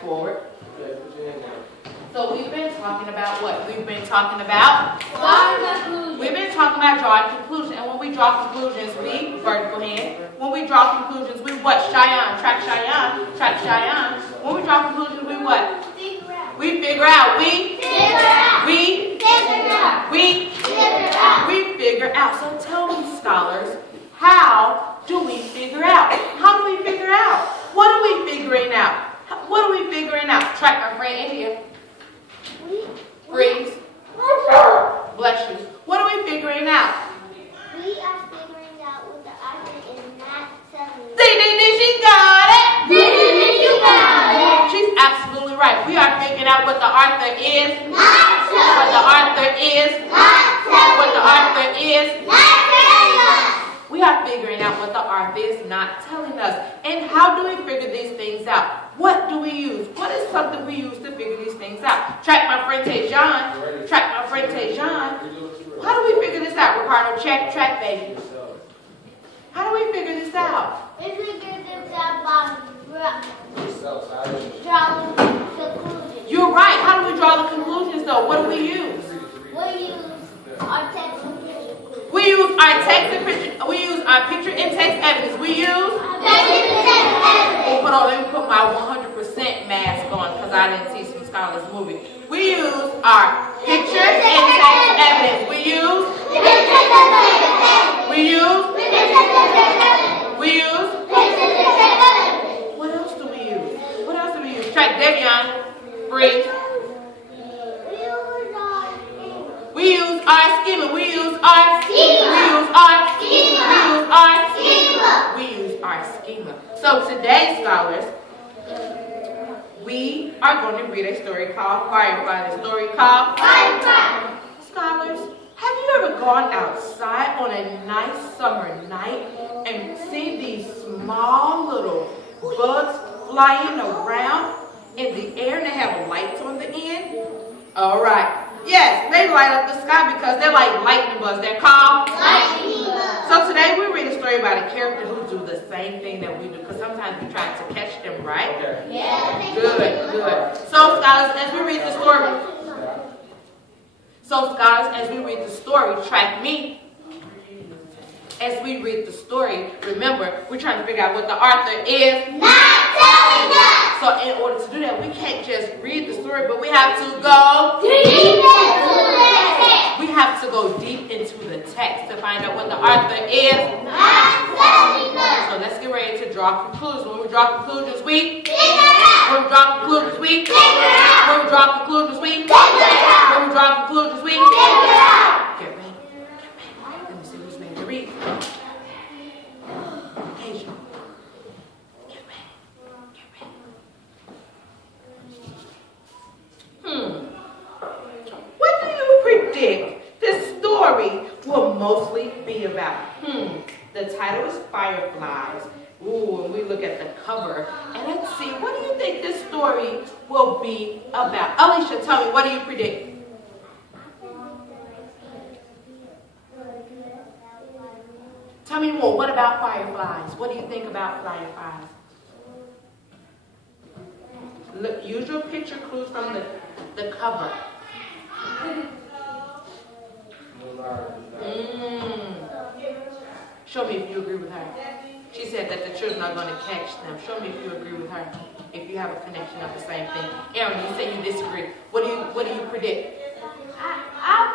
forward. So we've been talking about what? We've been talking about drawing conclusions. And when we draw conclusions, we vertical hand. When we draw conclusions, we what? Cheyenne, track Cheyenne, track Cheyenne. When we draw conclusions, we what? We figure out. We figure out. So tell me, scholars, how do we figure out? How do we figure out? What are we figuring out? What are we figuring out? Track our friend India. Freeze. Bless you. What are we figuring out? We are figuring out what the author is not telling us. She got it. You got it. She's absolutely right. We are figuring out what the author is. Not telling What the author is. Not telling What the author is. Not telling us. We are figuring out what the author is not telling us. And how do we figure these things out? What do we use? What is something we use to figure these things out? Track my friend Tejan. Track my friend Tejan. How do we figure this out, Ricardo? Track, baby. How do we figure this out? We figured this out by drawing conclusions. You're right. How do we draw the conclusions, though? What do we use? We use our text and picture. We use our text and picture. We use our picture and text evidence. We use. Oh, hold on. Let me put my 100% mask on because I didn't see some scholars movie. We use our picture and text evidence. We use. What else do we use? What else do we use? Track Devion. Freeze. We use our schema. We use our schema. So today, scholars, we are going to read a story called Firefly. The story called Firefly. Scholars, have you ever gone outside on a nice summer night and seen these small little bugs flying around in the air and they have lights on the end? All right. Yes, they light up the sky because they're like lightning bugs. They're called lightning bugs. So today we read a story about a character who do the same thing that we do because sometimes we try to catch them, right? Yeah. Good. So scholars, as we read the story, track me. As we read the story, remember, we're trying to figure out what the author is Not telling us. So in order to do that, we can't just read the story, but we have to go deep into the text. We have to go deep into the text to find out what the author is Not telling us. So let's get ready to draw conclusions. When we draw conclusions, we figure it out. When we draw conclusions, we figure it out. When we draw conclusions, we figure it out. When we draw conclusions, we figure it out. Get ready. Let me see who's ready to read. Asia. Get ready. What do you predict this story will mostly be about? The title is Fireflies. Ooh, and we look at the cover. And let's see, what do you think this story will be about? Alicia, tell me, what do you predict? Tell me more. What about fireflies? What do you think about fireflies? Look, use your picture clues from the cover. Show me if you agree with her. She said that the children are going to catch them. Show me if you agree with her. If you have a connection of the same thing. Aaron, you say you disagree. What do you predict? I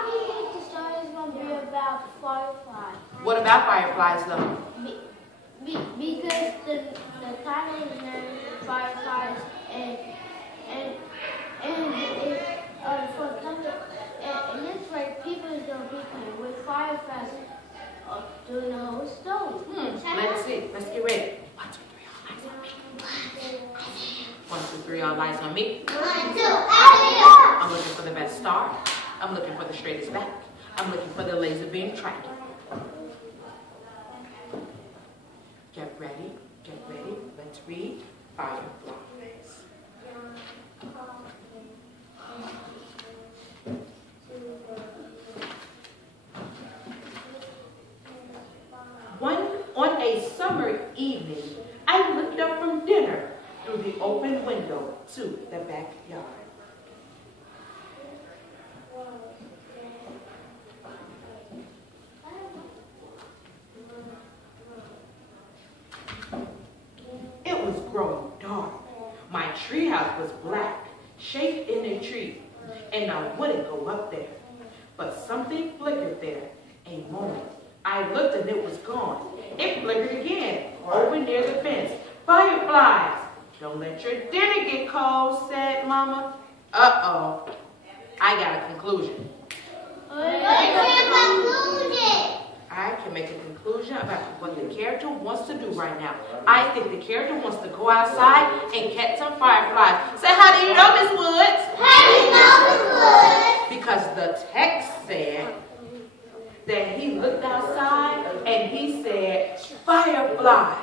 predict the story is going to be about fireflies. What about fireflies, though? Because the title is named Fireflies, and for coming, and this way people is going to be playing with fireflies doing the whole story. Let's see. Let's get ready. 1, 2, 3, all eyes on me. 1, 2, 3, all eyes on me. 1, 2, I'm looking for the best star. I'm looking for the straightest back. I'm looking for the laser beam track. Get ready. Let's read Fireflies. On a summer evening, I looked up from dinner through the open window to the backyard. It was growing dark. My treehouse was black, shaped in a tree, and I wouldn't go up there. But something flickered there. A moment. I looked and it was gone. It flickered again, over near the fence. Fireflies! Don't let your dinner get cold, said Mama. Uh-oh. I got a conclusion. I can make a conclusion about what the character wants to do right now. I think the character wants to go outside and catch some fireflies. Say, how do you know, Miss Woods? How do you know, Miss Woods? Because the text said that he looked outside and he said, fireflies.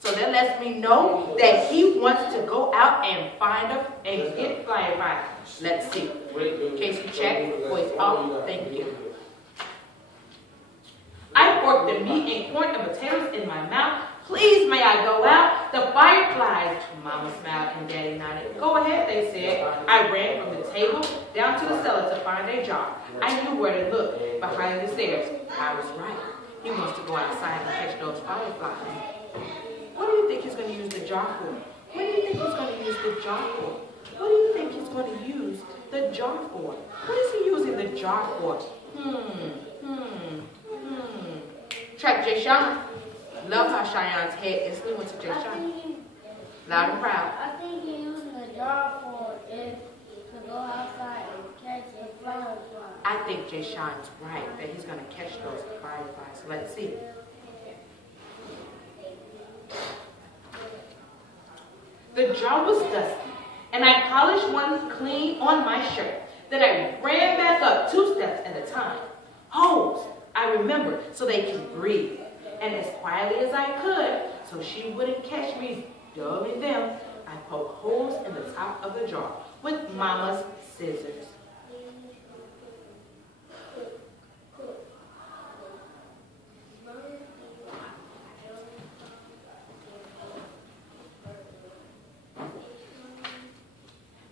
So that lets me know that he wants to go out and find them and get fireflies. Let's see. Casey, check. Voice off. Thank you. I forked the meat and corn and potatoes in my mouth. Please, may I go out? The fireflies. Mama smiled and Daddy nodded. Go ahead, they said. I ran from the table down to the cellar to find a jar. I knew where to look, behind the stairs. I was right. He wants to go outside and catch those fireflies. What do you think he's going to use the jar for? What do you think he's going to use the jar for? What do you think he's going to use the jar for? What is he using the jar for? Track Jay Sean. Love how Cheyenne's head instantly went to Jay Sean. Loud and proud. I think he's using the jar for it to go outside and catch a firefly. I think Jay Sean's right, that he's going to catch those fireflies. Let's see. The jar was dusty, and I polished one clean on my shirt. Then I ran back up 2 steps at a time. Holes, I remembered, so they could breathe. And as quietly as I could, so she wouldn't catch me dulling them, I poked holes in the top of the jar with Mama's scissors.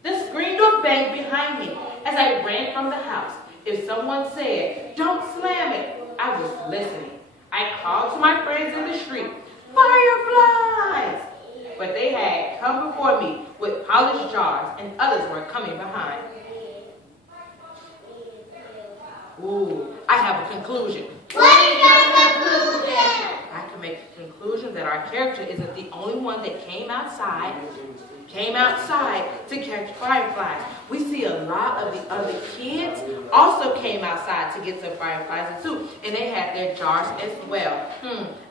The screen door banged behind me as I ran from the house. If someone said, "Don't slam it," I was listening. I called to my friends in the street, "Fireflies!" But they had come before me with polished jars, and others were coming behind. Ooh, I have a conclusion. What is your conclusion? I can make a conclusion that our character isn't the only one that came outside to catch fireflies. We see a lot of the other kids also came outside to get some fireflies too, and they had their jars as well.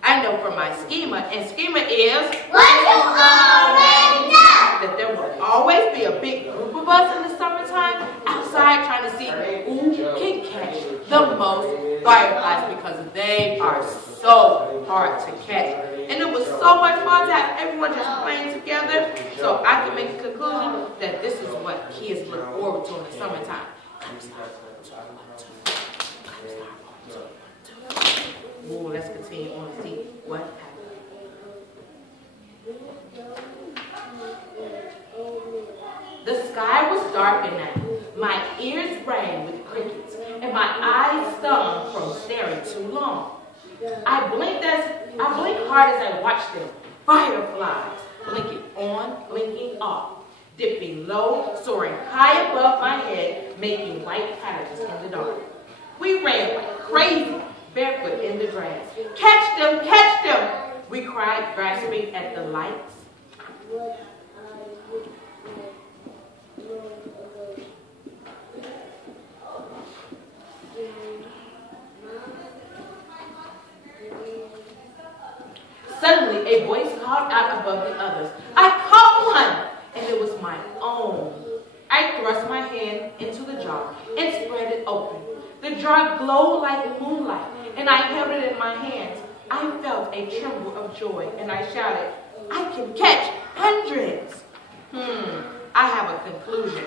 I know from my schema, and schema is What you already know. that there will always be a big group of us in the summertime outside trying to see who can catch the most fireflies, because they are so hard to catch. And it was so much fun to have everyone just playing together. So I can make a conclusion that this is what kids look forward to in the summertime. Ooh, let's continue on to see what happened. The sky was dark at night. My ears rang with crickets, and my eyes stung from staring too long. I blinked hard as I watched them. Fireflies, blinking on, blinking off, dipping low, soaring high above my head, making white patterns in the dark. We ran like crazy, barefoot in the grass. "Catch them! Catch them!" we cried, grasping at the lights. Suddenly, a voice called out above the others, "I caught one!" And it was my own. I thrust my hand into the jar and spread it open. The jar glowed like moonlight, and I held it in my hands. I felt a tremble of joy, and I shouted, "I can catch hundreds!" I have a conclusion.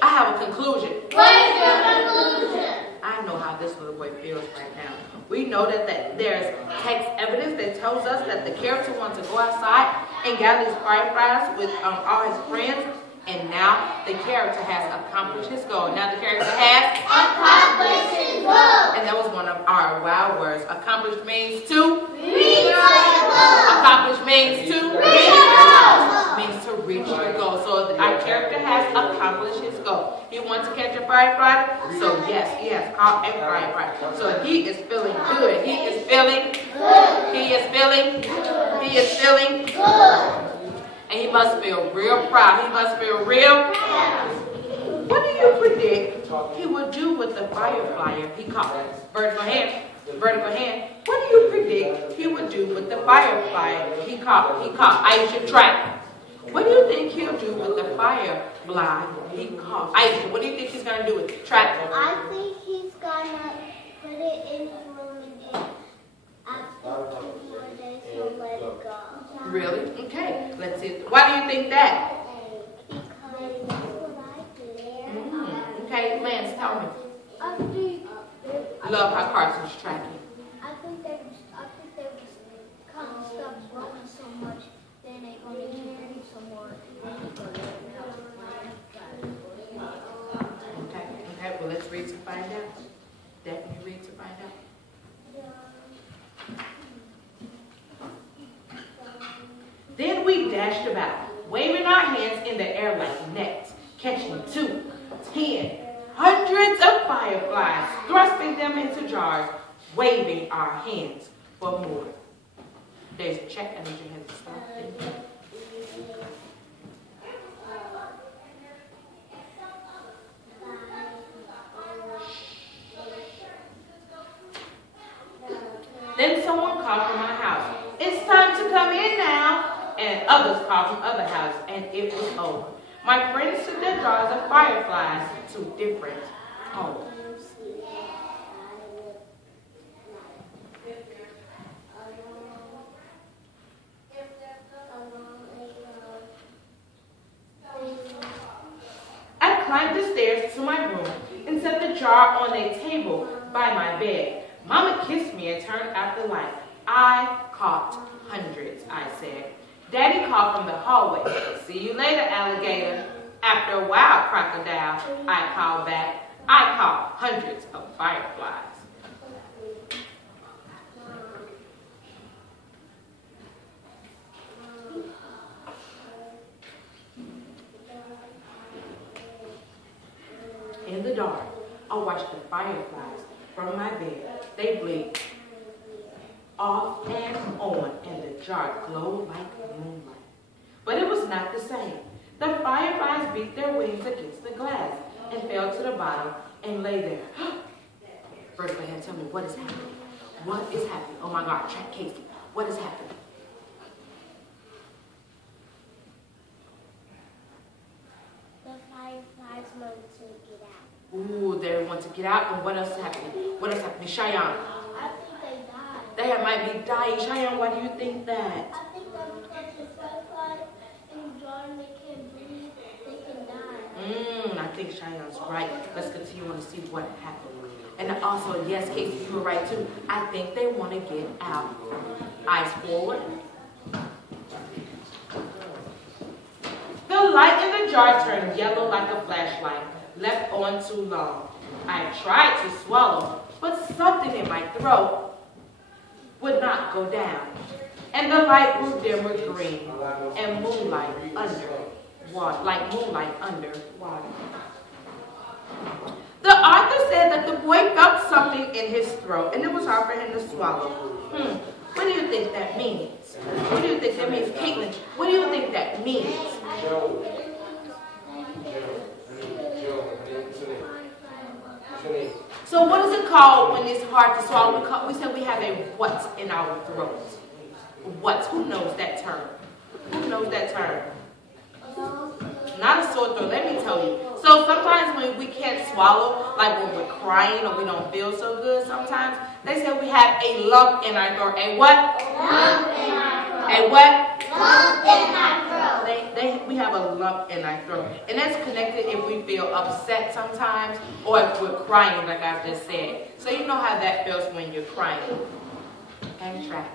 I have a conclusion. What is your conclusion? I know how this little boy feels right now. We know that there's text evidence that tells us that the character wants to go outside and gather his fireflies with all his friends. And now the character has accomplished his goal. Now the character has Accomplished his goal. And that was one of our wild words. Accomplished means to Reach your goal. Accomplished means to Reach your goal. Means to reach your goal. So our character has accomplished his goal. He wants to catch a firefly. So yes, he has caught a firefly. So he is feeling good. He is feeling good. He is feeling good. He is feeling good. And he must feel real proud. He must feel real proud. What do you predict he would do with the firefly if he caught it? Vertical hand. Vertical hand. What do you predict he would do with the firefly he caught? Aisha, track. What do you think he'll do with the firefly he caught? Aisha, what do you think he's going to do with it? Track. I think he's going to put it in his room and then after 2 more days he'll let it go. Really? Okay. Let's see. Why do you think that? Because that's what I did. Okay, Lance, tell me. I think Love how Carson's tracking. I think they kind of stop growing so much, then they're going to keep some more. Okay, well let's read to find out. Definitely read to find out. Then we dashed about, waving our hands in the air like nets, catching 2, 10, hundreds of fireflies, thrusting them into jars, waving our hands for more. There's a check. I need your hands to stop. Then someone called from my house, "It's time to come in now." And others called from other houses, and it was over. My friends took their jars of fireflies to different homes. I climbed the stairs to my room and set the jar on a table by my bed. Mama kissed me and turned out the light. I caught hundreds, I said. Daddy called from the hallway, "See you later, alligator." After a while, crocodile, I called back. I caught hundreds of fireflies. In the dark, I watched the fireflies from my bed. They blinked off and on, and the jar glowed like moonlight. But it was not the same. The fireflies beat their wings against the glass and fell to the bottom and lay there. First, go ahead and tell me what is happening. What is happening? Oh my God, track Casey. What is happening? The fireflies want to get out. Ooh, they want to get out. And what else is happening? What else is happening? Cheyenne. I think they died. They might be dying. Cheyenne, why do you think that? I think that because the fireflies in the jar and they can't breathe, they can die. I think Cheyenne's right. Let's continue on to see what happened. And also, yes, Casey, you were right too. I think they want to get out. Eyes forward. The light in the jar turned yellow like a flashlight, left on too long. I tried to swallow, but something in my throat would not go down. And the light grew dimmer green and moonlight under water, like moonlight under water. The author said that the boy felt something in his throat, and it was hard for him to swallow. What do you think that means? What do you think that means? Caitlin, what do you think that means? So what is it called when it's hard to swallow? We said we have a what in our throat. What? Who knows that term? Who knows that term? Not a sore throat, let me tell you. So sometimes when we can't swallow, like when we're crying or we don't feel so good sometimes, they say we have a lump in our throat. A what? Lump in our throat. A what? Lump in our throat. how we have a lump in our throat. And that's connected if we feel upset sometimes or if we're crying, like I just said. So you know how that feels when you're crying. And try.